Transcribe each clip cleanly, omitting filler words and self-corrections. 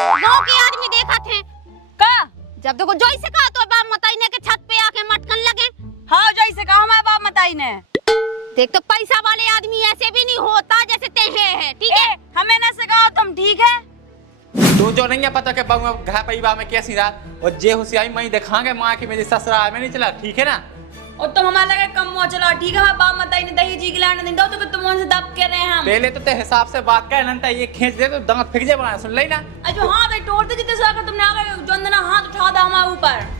गांव के आदमी देखा थे का जब देखो जोई से कहा तो बाप मताई ने के छत पे आके मटकन लगे। हाँ जैसे कहा हमारे बाप मताई ने। देख तो पैसा वाले आदमी ऐसे भी नहीं होता जैसे ते है, ठीक है? हमें न सिखाओ तुम, ठीक है? तू जो नहीं है पता के बाबू घर परिवार में कैसी रात और जे होशियारी मैं दिखांगे माँ की मेरी ससुरा में नहीं चला, ठीक है ना? और तुम हमारे लगे कम मुँह चला, ठीक है? हमारे बाप मताई ने दही जी खिलाने नहीं दो तो फिर तुम उनसे दब के रहे हम। पहले तो ते हिसाब से बात कर नंता ये खींच दे तो दांत फिर जे बना सुन ले ना। अजो हाँ भाई तोड़ते जितने से आकर तुमने आगे जोंदना हाथ उठा दा हमारे ऊपर।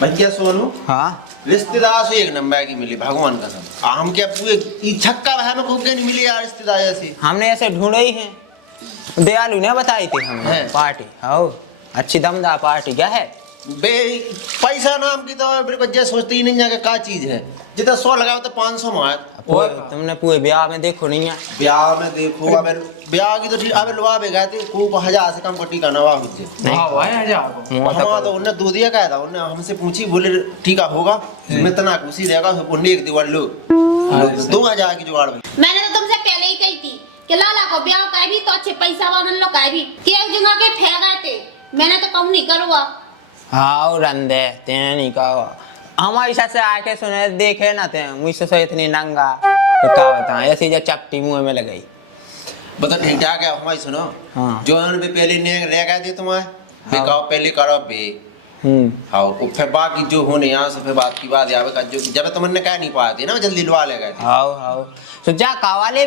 भैया सोनू, हाँ रिश्तेदार से एक नंबर की मिली भगवान कसम। हम क्या पूरे छक्का भाई में खूब नहीं मिली यार रिश्तेदार ऐसे। हमने ऐसे ढूंढे ही हैं, दयालु ने बताई थी हमें है। पार्टी। हाँ अच्छी दमदार पार्टी क्या है? बे पैसा नाम की तो बिल्कुल जैसे सोचते ही नहीं है कि क्या चीज है। जितना 100 लगाओ तो 500 मार। तुमने पूरे ब्याह में देखो नहीं है? ब्याह में देखो अब ब्याह की तो ठीक अब लुआ पे गए थे को 1000 से कम को टीका नवा हुए। हमारा तो उन्हें दो दिया कहा था, उन्हें हमसे पूछी बोले ठीक है होगा मैं तना कुछ देगा उन्हें एक दीवार लो 2000 की जुगाड़ में। मैंने तो तुमसे पहले ही कही थी कि लाला को ब्याह का भी तो अच्छे पैसा वाले लोग का भी कि एक जगह के फेंक थे। मैंने तो कम नहीं करूँगा। हाँ रंदे तेने नहीं कहा हमारी साथ से आके सुने देखे ना थे मुझसे सो इतनी नंगा तो क्या बता ऐसी जो चपटी मुंह में लगाई। बता ठीक ठाक है हमारी सुनो। हाँ। जो उन्होंने पहले ने रह गए थे तुम्हारे बेकाओ पहले करो बे। हाँ फिर बाकी जो होने यहाँ से फिर बात की बात यहाँ पे जो जब तुमने कह नहीं पाए थे ना जल्दी लुआ ले गए थे। हाँ तो जा कावाले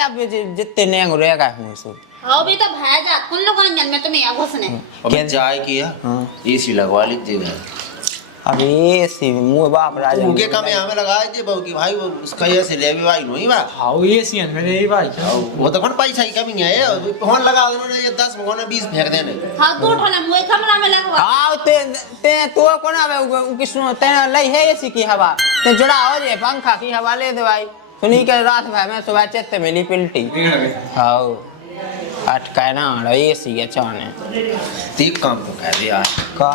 अब जितने नेंग रह गए हूँ सो हाँ भी तो भाई जा कौन लोग अंजन में तुम्हें यहाँ घुसने। अब जाए किया एसी लगवा लीजिएगा। अब ये सी मुँह बाप राजा उनके काम यहाँ में लगाए थे बहु की भाई वो उसका ये से ले भी भाई नहीं बा। हाँ ये सीन में यही भाई वो तो कौन पैसा की कमी है फोन लगा उन्होंने ये 10 में 20 फेंक देने। हाँ तू उठा मुझे कमरा में लगवा। हाँ ते तो कौन है किस्म ते लई है एसी की हवा ते जुड़ा हो जाए पंखा की हवा ले दे भाई सुनी के रात भाई मैं सुबह चेते मिली पिल्टी। हाँ अटका ना एसी अच्छा ने एक काम तो कह दिया का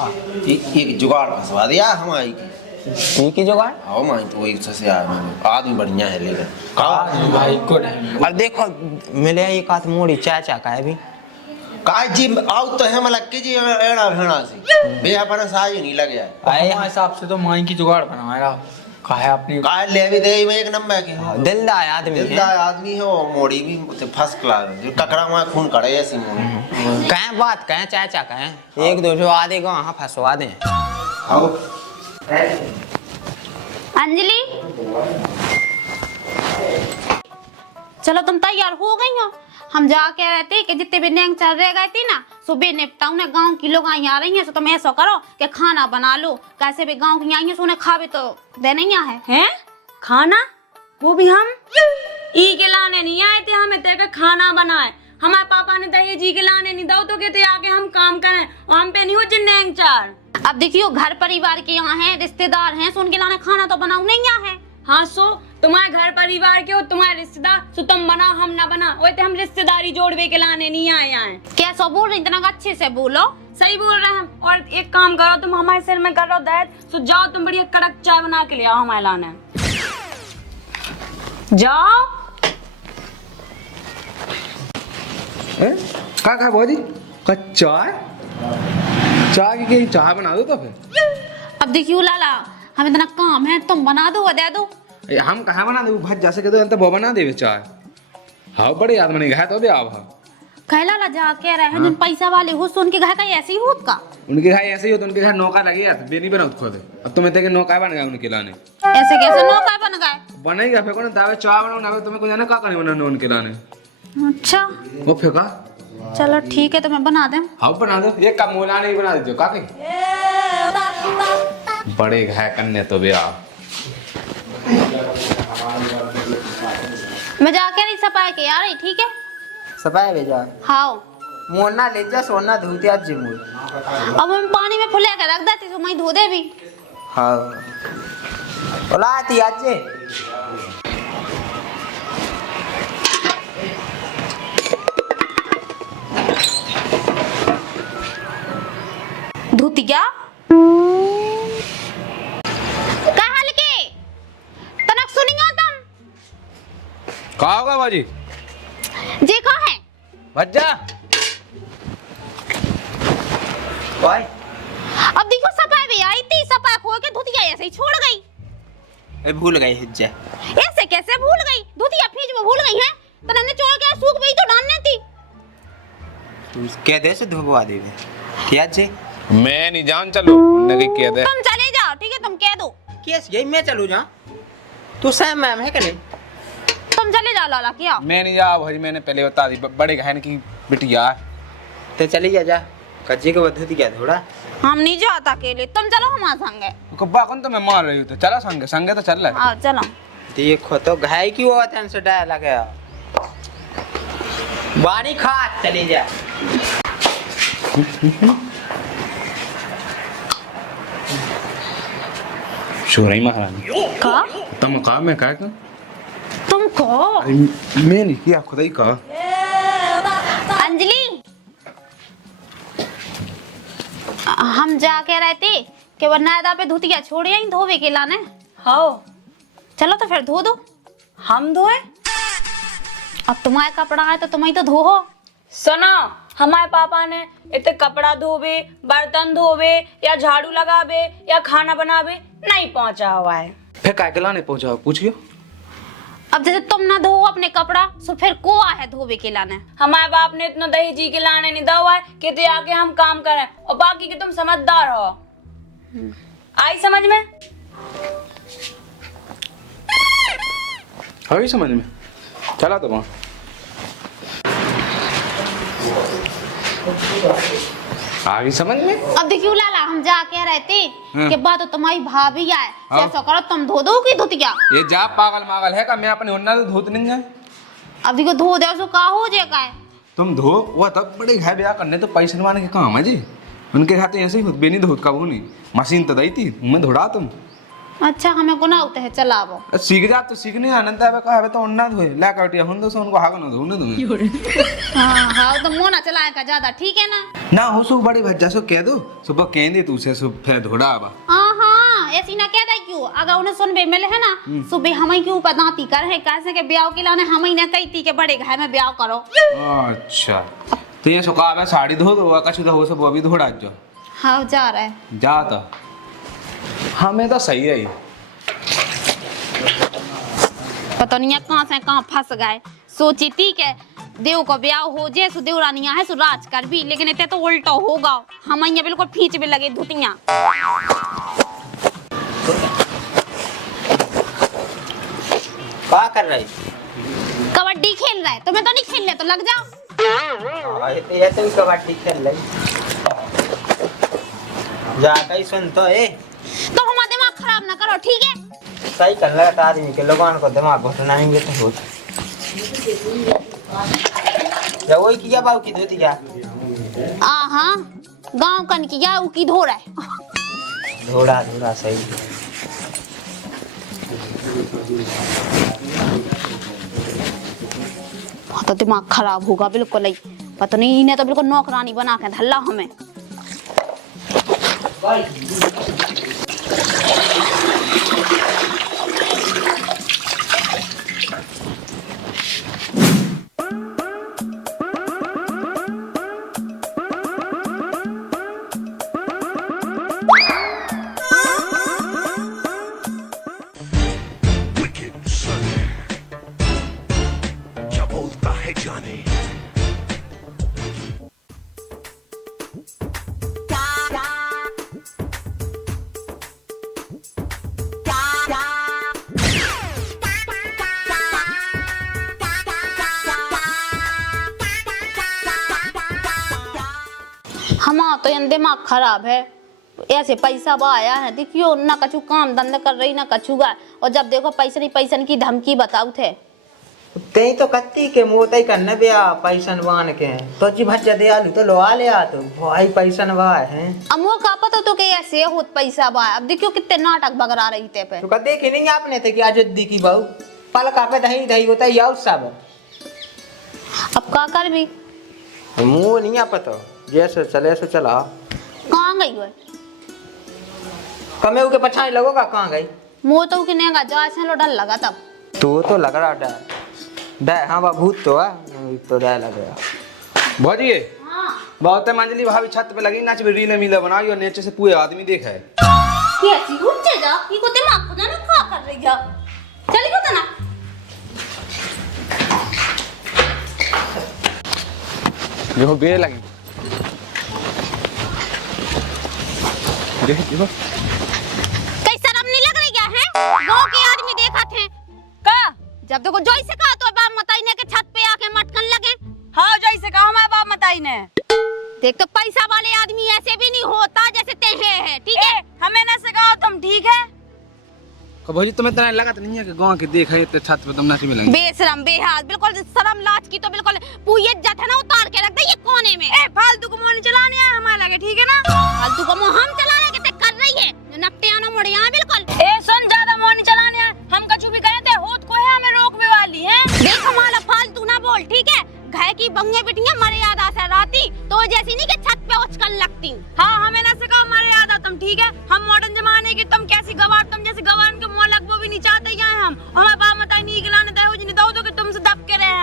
एक जुगाड़ फंसवा दिया हमारी की की जुगाड़। आओ माई तो वही से आदमी बढ़िया है लेकिन भाई को अब देखो मिले एक हाथ मोड़ी चाचा का है भी काय जी आओ तो है मलक के जी एड़ा भेड़ा से बे अपन साज नहीं लग जाए। आए हिसाब से तो माई की जुगाड़ बनाया का है अपनी काय ले भी दे में एक नंबर के दिलदार आदमी है। दिलदार आदमी है वो मोड़ी भी फर्स्ट क्लास जो ककड़ा में खून करे ऐसी मोड़ी। कहें बात कहें चाचा कहें एक दो जो आधे को वहाँ फंसवा दें। आओ अंजलि चलो तुम तैयार हो गई हो। हम जाके रहते कि जितने भी नेंग चल रह गए थी ना सुबह निपटाऊ ने गांव की लोग आई आ रही हैं तो तुम ऐसा करो कि खाना बना लो कैसे भी गांव की आई हैं उन्हें खावे तो देने ही है। हैं खाना वो भी हम ई के लाने नहीं आए थे हमें तय खाना बनाए। हमारे पापा ने दही जी के लाने नहीं दो तो कहते आके हम काम करें और हम पे नहीं हो चिन्ह चार। अब देखियो घर परिवार के यहाँ है रिश्तेदार हैं सो उनके लाने खाना तो बनाऊ नहीं यहाँ है। हाँ सो तुम्हारे घर परिवार के हो तुम्हारे रिश्तेदार सो तुम बनाओ हम ना बना वही तो हम रिश्तेदारी जोड़वे के लाने नहीं आए हैं। कैसा बोल रही इतना अच्छे से बोलो। सही बोल रहे हैं हम। और एक काम करो तुम हमारे सिर में कर रहे हो दहेज सो जाओ तुम बढ़िया कड़क चाय बना के ले आओ हमारे लाने जाओ। का भौजी चाय चाय की चाय बना दो तो फिर। अब देखियो लाला हम इतना काम है तुम बना दो दे दो। हम कहाँ बना दे भज जा सके तो वो बना दे चाय। हाँ बड़े आदमी नहीं गए तो भी आप कह लाला जा कह रहे हैं जिन पैसा वाले हो सो उनके घर का ऐसे ही होत का। उनके घर ऐसे ही हो तो उनके घर नौका लगे यार बेनी बना खुद अब तुम्हें देखे नौका बन गया उनके लाने ऐसे कैसे नौका बन गए बनेगा फेंको ना दावे चाय बनाओ ना तुम्हें कुछ जाना का करने बनाने उनके लाने। अच्छा वो फेंका चलो ठीक है तो मैं बना दे। हाँ बना दो एक कम मोला नहीं बना दीजिए काफी बड़े घाय करने तो भी आप मैं जाके नहीं सफाई के आ रही ठीक है। सफाई भेजा हाँ मोना ले जा सोना धोती आज जी मुझे अब मैं पानी में फुले के रख देती तो मैं धो दे भी। हाँ ओलाती आज जे धोती क्या कहल के तनक सुनियो तुम कहा होगा बाजी जे कहाँ है? भज जा। भाई अब देखो सफाई भी आई थी, सफाई खो के धुतिया ऐसे ही छोड़ गई। ए भूल गई हिज्जा। ऐसे कैसे भूल गई? धुतिया फ्रिज में भूल गई है तो हमने छोड़ के सूख गई तो डालने थी। तू कह दे से धोबवा देवे क्या जे। मैं नहीं जान, चलो उन्होंने कह दे। तुम चले जाओ, ठीक है, तुम कह दो। केस यही मैं चलू जा। तू सैम मैम है कि नहीं? तुम चले जाओ लाला, क्या? मैं नहीं जा भाई, मैंने पहले बता दी, बड़े बहन की बिटिया। तो चली जा कच्चे को बधुती क्या थोड़ा। हम नहीं जाता अकेले, तुम चलो हमारे संगे। कब्बा कौन तो मैं मार रही हूँ, तो चला संगे संगे तो चल रहा। आओ चलो। देखो तो घाय क्यों हुआ था से डाय लगे बारी खा चली जा। शोराई महारानी का? तुम कहा, मैं कहा था? तुम कहो। मैं नहीं किया, खुदा ही कहा। अंजलि, हम जा के रहते कि वरना पे धुतिया छोड़े ही धोवे के लाने। हाँ चलो तो फिर धो दो। हम धोए? अब तुम्हारे कपड़ा है तो तुम ही तो धो। सुनो, हमारे पापा ने इतने कपड़ा धोवे, बर्तन धोवे या झाड़ू लगावे या खाना बनावे नहीं पहुंचा हुआ है। फिर काय के लाने पहुंचा, पूछियो। अब जैसे तुम ना धो अपने कपड़ा तो फिर को है धोवे के लाने। हमारे बाप ने इतना दही जी के लाने नहीं दवा है कि ते आके हम काम करें और बाकी के तुम समझदार हो। आई समझ में? अभी समझ में चला तो वहाँ। आगे समझ में। अब देखियो लाला, हम जाके रहते के बाद तो तुम्हारी भाभी आए, ऐसा करो तुम धो दो की धुतिया। ये जा पागल मागल है का, मैं अपने उन्ना तो धोत नहीं जाए। अब देखो धो दे सो का हो जाएगा है। तुम धो, वो तब बड़े घर ब्याह करने तो पैसे बनवाने के काम है जी। उनके खाते ऐसे ही खुद भी नहीं धोत का, वो नहीं मशीन तो दी थी, मैं धोड़ा तुम। अच्छा हमें को ना होते है, चलावो। सीख जा तो सीखने आनंद है का, तो उन्ना धोए ला कटिया हुन दो, उनको हाग ना धो ना तुम्हें। हाँ हाँ, तो मोना चलाए का ज्यादा ठीक है ना। ना हो सो बड़ी भज्जा सो कह दो, सुबह कह दे तू से सुबह फिर धोड़ा आवा। हाँ हाँ, ऐसी ना कह दे क्यों, अगर उन्हें सुनबे मिले है ना सुबह हम ही क्यों पदाती कर है, कैसे के ब्याह के लाने हम ही ना कही थी के बड़े घर में ब्याह करो। अच्छा तो ये सुखा है साड़ी धो दो, कछु तो हो सब अभी धोड़ा जो। हाँ जा रहे जा तो हमें तो सही है। पता नहीं कहाँ से कहाँ फंस गए। सोची थी के देव को ब्याह हो जाए सो देवरानिया है सो राज कर भी, लेकिन इतने तो उल्टा होगा। हम यहाँ बिल्कुल फींच भी लगे धुतियाँ। क्या कर रही? कबड्डी खेल रहा है, तुम्हें तो नहीं खेल रहे तो लग जाओ। ये तो कबड्डी खेल रही जा कहीं सुन तो ए। तो हमारा दिमाग खराब ना करो ठीक है। सही कर लगा आदमी के लोगों को दिमाग घुटना नहीं तो हो या वही किया बाबू की धोती क्या। हाँ गांव कन किया वो की धो रहा है। धोड़ा धोड़ा सही। तो दिमाग खराब होगा बिल्कुल ही। पता नहीं इन्हें तो बिल्कुल नौकरानी बना के धल्ला हमें। हमारा तो यहाँ दिमाग खराब है। ऐसे पैसा आया है देखियो ना, कछु काम धंधा कर रही ना कछु गा, और जब देखो पैसन की धमकी बताऊ थे। ते तो कत्ती के मोते करने बिया पैसन बान के तो जी भज्जा दे आलू तो लोआ ले आ तो भाई पैसन बा है। अमो का पता तो के ऐसे होत पैसा बा। अब देखियो कितने नाटक बगरा रही थे पे। तो का देखी नहीं आपने थे कि आज दी की बहू पल का पे दही दही होता है सब। अब का कर भी मुंह नहीं आ पता जैसे चले ऐसे चला। कहाँ गई हुए कमे के पछाई लगोगा कहाँ गई मुँह तो किनेगा जा ऐसे लो डर लगा तब। तो लग रहा डर डर हाँ बा भूत तो है तो डर लग गया। भौजी बहुत मंजली भाभी छत पे लगी नाच रीले मीले बनाई और नीचे से पूरे आदमी देखा है। कैसी उठे जा ये को दिमाग को ना क्या कर रही है चली को ना देखो बेर लगी देखो कई शर्म नहीं लग रही है गांव के आदमी देखा थे का जब देखो जोई से कहा तो बाप मताई ने के छत पे आके मटकन लगे। हाँ जैसे कहा हमारे बाप मताई ने देख तो पैसा वाले आदमी ऐसे भी नहीं होता जैसे ते है ठीक है। हमें ना सिखाओ तुम ठीक है। भौजी तुम्हें इतना लगा तो नहीं है कि गांव के देखा है तो छत पे तुम नाच मिलेंगे। बेशरम बेहाल बिल्कुल शर्म लाज की तो बिल्कुल पूरी इज्जत है ना उतार के रख दे ये कोने में। ए फालतू को मोनी चलाने आए हमारे लगे ठीक है ना। फालतू को मुंह हम चलाने के ते कर रही है नपटे आना मुड़िया बिल्कुल। ए सुन ज्यादा मोनी चलाने आए हम कछु भी करे थे होत को है हमें रोकने वाली है। देख हमारा फालतू ना बोल ठीक है। घर की बंगे बिटियां मर्यादा से रहती तो जैसी नहीं कि छत पे उछकन लगती। हाँ हमें ना सिखाओ मर्यादा तुम ठीक है। हम मॉडर्न जमाने के तुम कैसी गवार तुम जैसे गवार के मुंह लग वो भी नहीं चाहते हैं हम। हमारे बाप मताई नहीं गिलाने दे हो जिन्हें दो तो कि तुमसे दब के रहे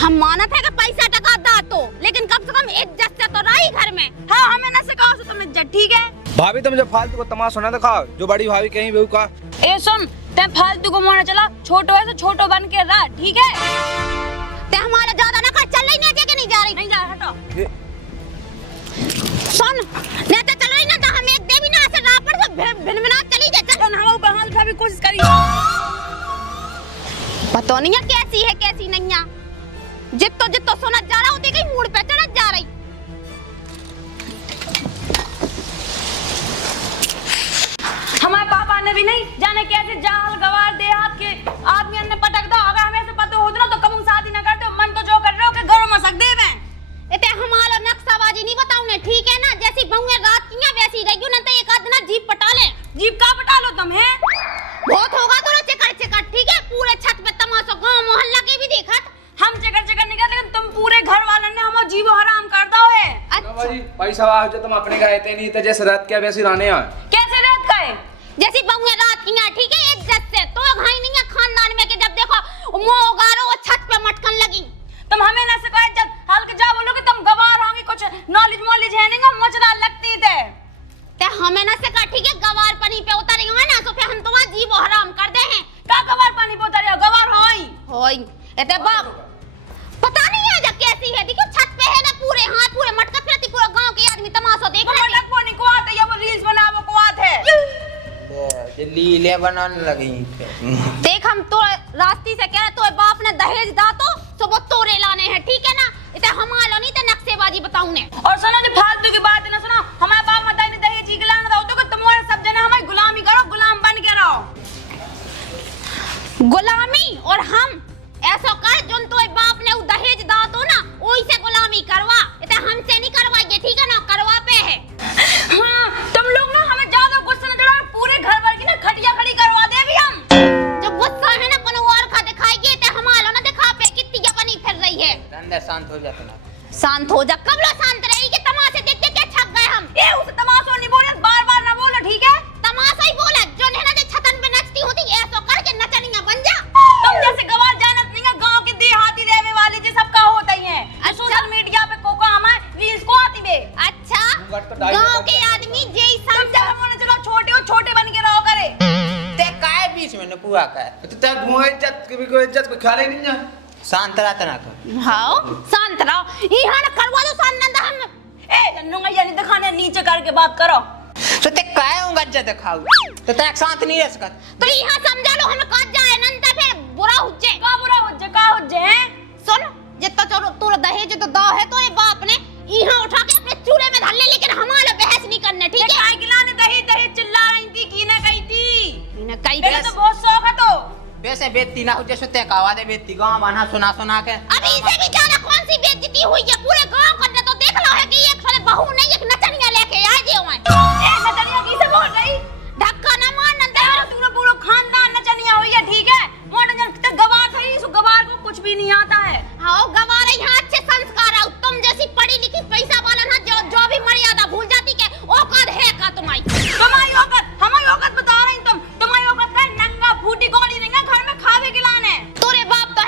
हम मानत है कि पैसा टका दा तो लेकिन कम से कम इज्जत से तो रही घर में। हाँ हमें ना सिखाओ से तुम इज्जत ठीक है। भाभी तुम जब फालतू को तमाशा ना दिखाओ जो बड़ी भाभी कहीं बेहू का। ए सुन ते फालतू को मोने चला छोटो है तो छोटो बन के रह ठीक है। ते हमारा ज्यादा ना कर चल रही ना कि नहीं जा रही। नहीं जा हटो सुन नहीं तो चल रही ना तो हम एक दे भी ना ऐसे रापड़ से भिनभिना चली जा। चल हम बहाल उठा भी कोशिश करी पता नहीं है कैसी है कैसी नहीं है। जितो सोना जा रहा होती कहीं मूड पे चढ़ जा रही। हमारे पापा ने भी नहीं जाने कैसे जाल गवार देहात के आदमी ने पटक दो। अगर हमें से पता होता ना तो कब शादी ना करते। मन तो जो कर रहे हो कि घरों में सक दे मैं इते हमारा नक्शाबाजी नहीं बताऊं ने ठीक है ना। जैसी बहुएं रात की वैसी रही ना तो एक आध ना जीप पटा ले। जीप का पटा लो तुम है बहुत होगा तो चिकट ठीक है। पूरे छत पे तमाशा गांव मोहल्ला के भी देखा। हम चिकट निकल लेकिन तुम पूरे घर वालों ने हम जीवो हराम कर दो है। भाजी पैसा वाह जो तुम अपने गए थे नहीं तो जैसे रात क्या वैसे रहने आ कैसे रात का है जैसी बहुएं रात की ठीक है इज्जत से तो घाई नहीं है खानदान में कि जब देखो मुंह उगारो वो छत पे मटकन लगी। तुम हमें ना सिखाओ इज्जत हाल के जा बोलो कि तुम गवार होंगे कुछ नॉलेज है नहीं मचरा लगती थे ते हमें ना सिखा ठीक है। गवार पानी पे उतरी हो ना तो फिर हम तो जीव हराम कर दे हैं। का गवार पानी पे उतरे हो गवार होई एते बाप पता नहीं है जब कैसी है देखो छत पे है ना पूरे हाथ पूरे मटका फिरती पूरा गांव के आदमी तमाशा देख रहे हैं। मटक को आते या वो रील्स बनावो को आते लीले बनाने लगी देख हम तो रास्ती से कह रहे तो बाप ने दहेज दा तो सुबह तोरे लाने हैं ठीक है ना। इते हमारा नहीं ते नक्शेबाजी बताऊं ने। और सुनो जो फालतू की बात है ना सुनो हमारे बाप मताई ने दहेज गिलाने दो तो तुम्हारे सब जने हमारी गुलामी करो गुलाम बन के रहो। गुलामी और हम ऐसा कर जो तो बाप ने दहेज दा तो ना ओई से गुलामी करवा इते हमसे नहीं करवाइए ठीक है ना करवा पे है। हाँ, तुम लोग ना हमें ज्यादा गुस्सा न चढ़ाओ पूरे घर भर की ना खटिया खड़ी करवा दे भी हम। जब गुस्सा है ना कोनो और का दिखाएगी ते हमारा ना दिखा पे कितनी अपनी फिर रही है। अंदर शांत हो जाता ना शांत हो जा कब लो शांत रहेगी कि तमाशे देख के क्या छक गए हम। ए उसे तमाशा नहीं बोले बार ना बोलो ठीक है। तमाशा ही बोला जो ने ना छतन पे नचती होती ऐसा करके नचनिया बन जा। तुम जैसे गवार जानत नहीं है गांव के देहाती रहने वाले जी सबका होता ही है। सोशल मीडिया पे कोको हमारे रील्स को आती बे। अच्छा गांव के आदमी जेई समझा हमने चलो छोटे बन के रहो करे। ते काय बीच में न पूरा काय तो तब मुंह इज्जत की भी कोई इज्जत को ख्याल ही नहीं है। शांत रहता ना तो हां शांत रहो यहां ना करवा दो शांत हम। ए नन्नू या नहीं दिखाने नीचे करके बात करो। तो ते काय होगा इज्जत खाऊ तो ते शांत नहीं रह सकत तो यहां समझा लो हम कद जाए नंता फिर बुरा हुज्जे का बुरा हुज्जे हैं। सुन जितना चोर तोर दहेज तो दा है तो ये बाप ने यहां उठा के अपने चूल्हे में धर ले लेकिन हमारा बहस नहीं करने ठीक है। काय गिलाने दहेज चिल्ला रही थी की ना कही थी इन्हें कई मेरा तो बहुत शौक है तो वैसे बेइज्जती ना हो जैसे ते कहवा दे बेइज्जती गांव बना सुना के अभी इसे भी ज्यादा कौन सी बेइज्जती हुई है पूरे गांव का ने तो देख लो है कि एक साले बहू नहीं एक नचनिया लेके आ जे मैं। ए नचनिया किसे बोल रही धक्का ना मारना दे पूरा पूरा खानदान नचनिया हुई है ठीक है। मोटे जन तक गवार थी सो गवार को कुछ भी नहीं आता है। हां गवार यहां अच्छे संस्कार है तुम जैसी पढ़ी लिखी पैसा वाला ना जो भी मर्यादा भूल जाती के औकात है का तुम्हारी औकात हमारी औकात बता रही तुम तुम्हारी औकात है नंगा फूटी गोली नहीं है घर में खावे खिलाने। तोरे बाप तो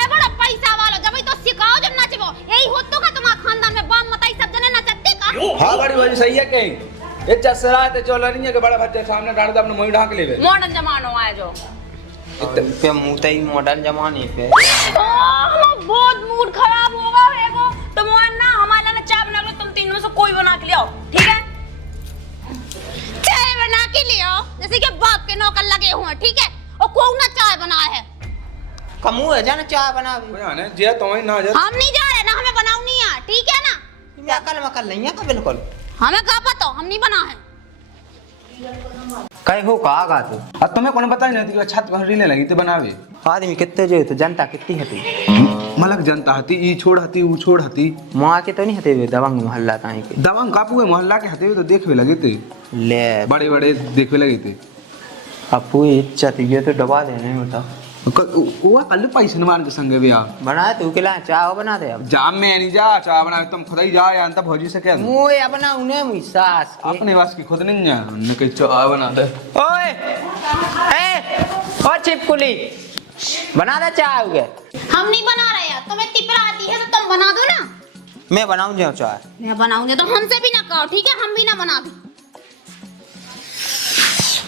कहीं ये चसरा ते चोला नहीं है कि बड़ा बच्चा सामने डाल दे अपने मुंह ढांक ले मॉडर्न जमानो आया जो पे मुंह ही मॉडर्न जमाने पे बहुत मूड खराब होगा देखो तुम ना हमारे लिए चाय बना लो, तुम तीनों से कोई बना के ले आओ, ठीक है? चाय बना के ले आओ जैसे कि बाप के नौकर लगे हुए हैं, ठीक है? और कौन ना चाय बनाया है? कमू है जाना चाय बना भी ने जे तो ना जा हम नहीं जा रहे ना, हमें बनाऊ नहीं है, ठीक है ना? मैं कल नहीं है का बिल्कुल हमें कहा पता हम नहीं बना है। कहीं हो कहा तू अब तुम्हें कौन पता नहीं कि छत पर रीले लगी ते बनावे आदमी कितने जो तो जनता कितनी हती मलक जनता हती ई छोड़ हती ऊ छोड़ हती मां के तो नहीं हते वे दबंग मोहल्ला ताई के दबंग कापू मोहल्ला के हते तो देखवे लगे थे ले बड़े बड़े देखवे लगे थे अपू इज्जत ये तो दबा देने होता वो कल पैसे मान के संगे भी आप बना तू के ला चाय बना दे अब जाम में नहीं जा चाय बना तुम खुद ही जा या अंत भौजी से क्या मुए अपना उन्हें मिसास के अपने वास की खुद नहीं जा उन्हें कहीं चाय बना दे ओए ए ओ चिपकुली बना दे चाय उगे हम नहीं बना रहे यार, तुम्हें तिपरा आती है तो तुम बना दो ना। मैं बनाऊं जो चाय मैं बनाऊंगी तो हमसे भी ना कहो, ठीक है? हम भी ना बना दो।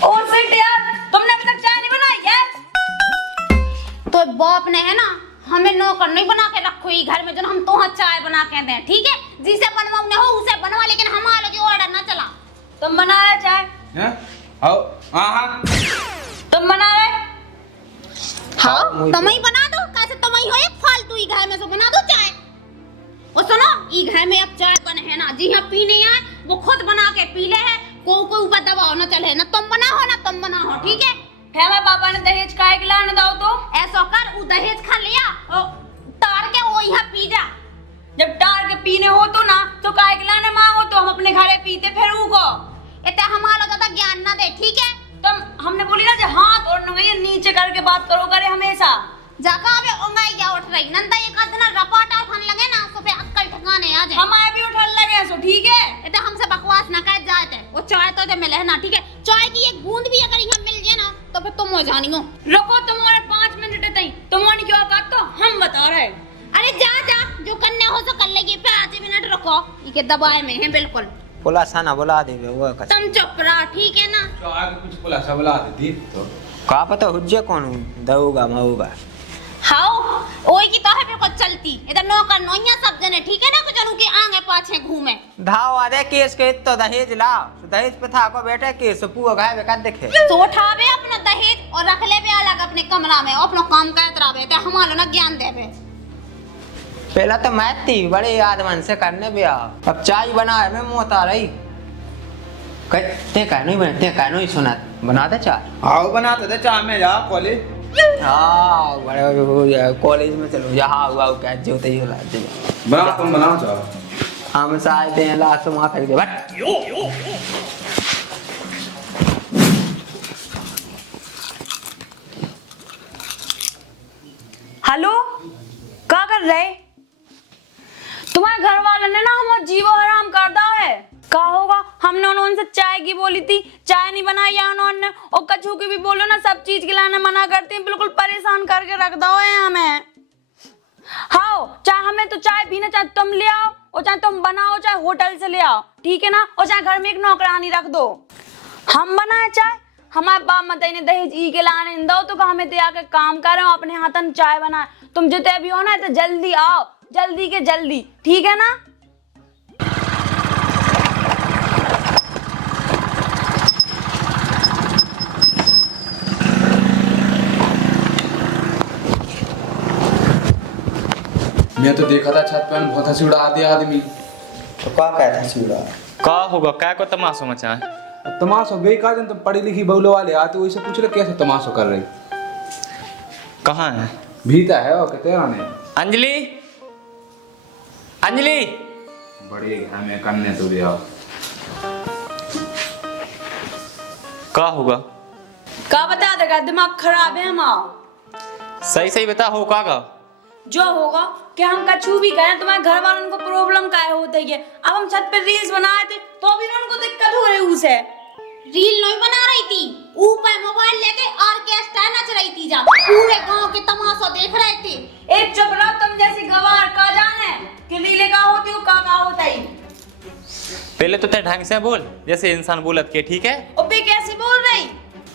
और फिर यार तुमने अभी तक चाय नहीं बनाई है? तो बाप ने है ना हमें नौकर नहीं बना के रखो ई घर में जो हम तो चाय बना के दें, ठीक है? जिसे बनवाने हो उसे बनवा, लेकिन हमारे जो ऑर्डर ना चला। तुम बना रहे चाय? हैं आओ हां तुम बना रहे? हाँ तुम ही बना दो, कैसे तुम ही हो एक फालतू ई घर में से बना दो चाय। और सुनो ई घर में अब चाय बने है ना, जी हाँ पीने आए वो खुद बना के पी ले है, कोई ऊपर दबाव ना चले, ना तुम बनाओ ना तुम बनाओ, ठीक है? हमारे पापा ने दहेज काहे के लाने दाओ तो? ऐसा कर उ दहेज खा लिया और तार के वो यहाँ पी जा। जब टार के पीने हो तो ना तो काहे के लाने मांगो तो हम अपने घरे पीते फिर उको। इतना हमारा ज्यादा ज्ञान ना दे, ठीक है? तुम हमने बोली ना जो हाथ और नंगे नीचे करके बात करो करे हमेशा। जाका अबे उंगाई जा उठ रही नंदा एक आध दिन रपाटा उठाने लगे ना तो फिर अक्कल ठिकाने आ जाए। हमारे भी उठल लगे सो ठीक है। इतना हमसे बकवास ना कर जाते, वो चाय तो जब मिले है ना, ठीक है? चाय की एक बूंद भी अगर यहाँ मिल जाए ना तो फिर तुम हो जानी हो। रुको तुम्हारे 5 मिनट तई तुम्हारी क्या औकात तो हम बता रहे। अरे जा जा जो करने हो तो कर लेगी, 5 मिनट रुको, ये दबाए में है बिल्कुल। बोला साना बुला दे वो तुम चुप रहा, ठीक है ना? चाय कुछ खुलासा बुला देती तो का पता हुज्जे कौन दऊगा मऊगा हाउ ओए की तो है बिल्कुल चलती, इधर नौकर नोइया सब जने, ठीक है ना? कुछ उनके आगे पाछे घूमे धाव आ दे केस के तो दहेज लाओ दहेज पे था को बेटे केस पुआ गाय बेकार देखे तो उठावे अपना दहेज और रख ले बे अलग अपने कमरा में, अपना काम करत रहे ते हमारो ना ज्ञान देवे। पहला तो मैं थी बड़े आदमन से करने भी आ अब चाय बना है मैं मोता रही ते का नहीं सुना बना दे चाय आओ बनाते थे चाय में जा कॉलेज हाँ बड़े हो जाए कॉलेज में चलो जहाँ हुआ क्या जो तय हो लाते बना तुम बनाओ चाय हम साथ हैं लास्ट में फिर के बट हेलो क्या कर रहे? तुम्हारे घर वालों ने ना हमारा जीवो हराम कर दा है। का होगा हमने उनसे चाय की बोली थी, चाय नहीं बनाई है उन्होंने, और कछू की भी बोलो ना सब चीज खिलाने मना करती हैं, बिल्कुल परेशान करके रख दो है हमें। हाँ चाहे हमें तो चाय पीना चाहे तुम ले आओ और चाहे तुम बनाओ चाहे होटल से ले आओ, ठीक है ना? और चाहे घर में एक नौकरानी रख दो। हम बनाए चाय? हमारे बाप मत ने दहेज ई के लाने दो तो हमें ते आके काम कर रहे हो अपने हाथन चाय बनाए। तुम जितने भी हो ना तो जल्दी आओ, जल्दी के जल्दी, ठीक है ना? मैं तो देखा था छत पे बहुत हंसी उड़ा दिया आदमी तो क्या कहता है सूरा का होगा क्या को तमाशो मचा है? तमाशो गई का जन तुम पढ़ी लिखी बहुलो वाले आते वैसे पूछ ले कैसे तमाशो कर रही कहाँ है? भीता है और कहते राने अंजलि अंजलि बड़े हमें करने तो दिया का होगा? का बता देगा दिमाग खराब है हमारा। सही सही बता हो का जो होगा कि हम कछू भी कहें तुम्हारे घर वालों को प्रॉब्लम क्या होता है। अब हम छत पे रील्स बनाए थे तो भी उनको दिक्कत हो रही उसे। रील नहीं बना रही थी, ऊपर मोबाइल लेके ऑर्केस्ट्रा नच रही थी, जा पूरे गांव के तमाशा देख रहे थे। एक चुप रहो तुम जैसी गवार का जाने कि लीले का होती हो का होता ही। पहले तो ते ढंग से बोल जैसे इंसान बोलत के, ठीक है? अबे कैसे बोल रही?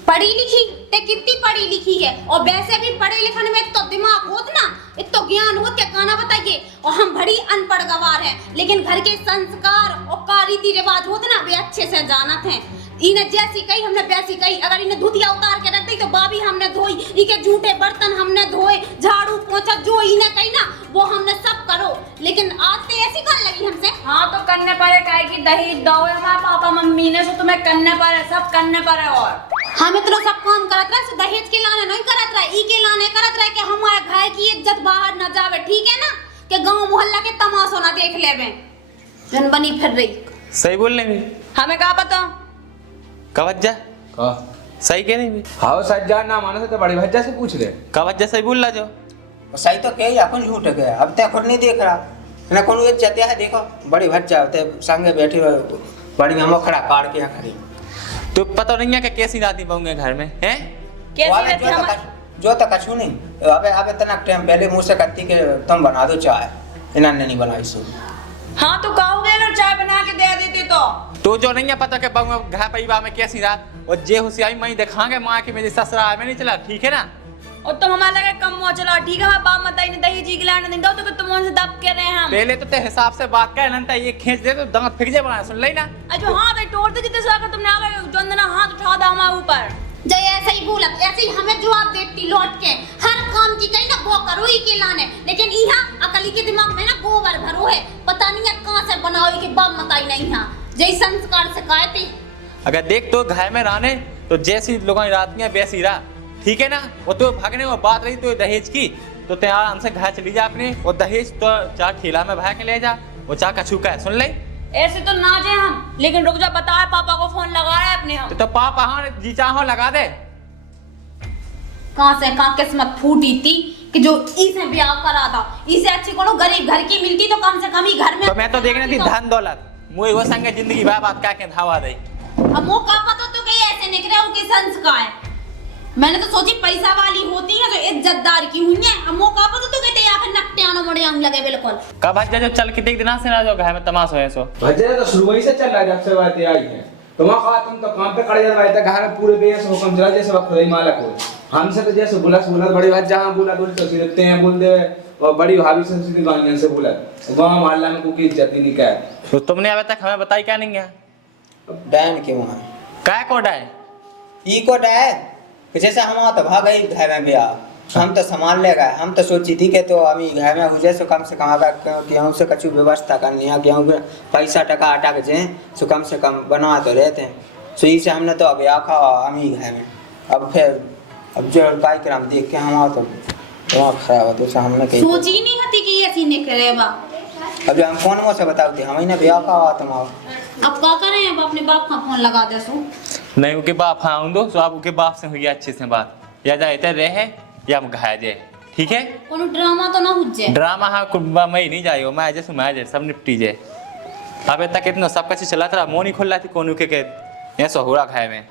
पढ़ी लिखी ते कितनी पढ़ी लिखी है, और वैसे भी पढ़े लिखने में तो दिमाग होत ना, इतना ज्ञान होत क्या गाना बताइए। और हम बड़ी अनपढ़ गवार हैं, लेकिन घर के संस्कार और रीति रिवाज होते ना वे अच्छे से जानत हैं। इन्हें जैसी कही हमने वैसी कही, अगर इन्हें धुतिया उतार के रख दी तो बाबी हमने धोई, इनके जूठे बर्तन हमने धोए, झाड़ू पोछा जो इन्हें कही ना वो हमने सब करो। लेकिन आज से ऐसी कर लगी हमसे। हाँ तो करने पड़े, काहे की दहेज दो हमारे पापा मम्मी ने, सो तुम्हें करने पड़े, सब करने पड़े। और हम इतना सब काम करत रहे, दहेज के लाने नहीं करत रहे, ई के लाने करत रहे कि हमारे घर की इज्जत बाहर न जावे, ठीक है ना, कि गांव मोहल्ला के तमाशा ना देख लेवे जन बनी फिर रही। सही बोल रही हमें क्या पता कवज्जा का सही कह रही हाँ सज्जा ना माने तो बड़ी भज्जा से पूछ ले। कवज्जा सही बोल रहा जो सही तो कही अपन झूठ गया, अब तक खुद नहीं देख रहा ना कौन इज्जत है। देखो बड़ी भज्जा होते संगे बैठी बड़ी में मखड़ा काट के खड़ी। तो पता नहीं है कि कैसी राती बहुंगे घर में हैं? कैसी रहती हम? जो तक कछु नहीं, अबे अबे इतना टाइम पहले मुंह से कहती कि तुम बना दो चाय, इन्होंने नहीं बनाई सो। हाँ तो कहोगे ना चाय बना के दे देते तो जो नहीं है पता कि बहुंगे घर परिवार में कैसी रात, और जे होशियारी मैं दिखांगे माँ की मेरी ससुराल में नहीं चला, ठीक है ना? और तुम हमारे लगे कम मुँह चला, ठीक है? हमारे बाप मताई ने दही जी खिलाने देंगे तो तुम उनसे दब के रहे हम। पहले तो ते हिसाब से बात कर ना, ये खींच दे तो दांत फिर जे बना, सुन ले ना। अच्छा हाँ भाई तोड़ दे जितने सारा तुमने आगे चंदना हाथ उठा दा हमारे ऊपर। जय ऐसे ही बोलत, ऐसे ही हमें जवाब देती लौट के, हर काम की कहीं ना वो करो ही के लाने, लेकिन यहाँ अकली के दिमाग में ना गोबर भरो है, पता नहीं है कहाँ से बनाओ के बाप मताई नहीं यहाँ जय संस्कार सिखाए थे। अगर देख तो घर में रहने तो जैसी लोगों की रात में वैसी रहा, ठीक है ना? वो तो भागने वो बात रही तो दहेज की, तो ते आराम से घर चली जा अपने, और दहेज तो चार ठेला में भा के ले जा, वो चार कछू का है, सुन ले। ऐसे तो ना जे हम, लेकिन रुक जा, बताए पापा को फोन लगा रहे अपने हम। तो पापा हाँ जी चाहो लगा दे। कहाँ से कहाँ किस्मत फूटी थी कि जो इसे ब्याह करा था, इसे अच्छी कोनो गरीब घर की मिलती तो कम से कम ही घर में। तो मैं तो देखने थी धन दौलत, मुझे वो संगे जिंदगी बात क्या धावा दे। अब वो का पता तो कहीं ऐसे निकले हो कि संस्कार है, मैंने तो सोची पैसा वाली होती है जो इज्जतदार की हुई है, अब वो का पता तो कहते या फिर नकटियानो मोड़े आंग लगे बिल्कुल। कब भज्जा जो चल के देख देना से ना जो घर में तमाशा है सो। भज्जा तो शुरू ही से चल रहा है जब से बातें आई है। तुम तो काम पे खड़े जाते थे, घर में पूरे बेस हुक्म चला जैसे वक्त रही मालक हो। हमसे तो जैसे बुला बड़ी भज्जा हाँ बोला बोल तो सीधते हैं बोल दे, और बड़ी भाभी से सीधी गांव से बोला गांव मोहल्ला में कोई इज्जत नहीं क्या। तो तुमने अभी तक हमें बताई क्या नहीं है? डैन क्यों है? क्या कोड है? ई कोड है कि जैसे हम तो भाग गई घर में ब्याह, हम तो संभाल ले गए, हम तो सोची थी कि तो अभी घर में हुए सो कम से कम अगर गेहूँ से कछु व्यवस्था करनी है, गेहूँ पैसा टका आटा के जे सो कम से कम बना तो रहते हैं, सो इसे हमने तो अब आखा हम ही घर में। अब फिर अब जो कार्यक्रम देख के हम तो खराब हो, तो हमने कही सोची नहीं होती कि ऐसी निकले बा। अब हम कौन मुँह से बताते हम ही ने ब्याह का हुआ तुम। अब क्या करें, अब अपने बाप का फोन लगा दे सो। नहीं उनके बाप हाँ दो तो आप उनके बाप से हुई अच्छे से बात, या जाते रहे या हम घाय जाए, ठीक है? कोनो ड्रामा तो ना हुज्जे। ड्रामा हाँ मैं नहीं जाइयो, मैं जैसे मैं जाए सब निपटी जाए। अब तक इतना सब कुछ चला था, मोनी खोल रहा थी कौन के ऐसा हो रहा घाय में।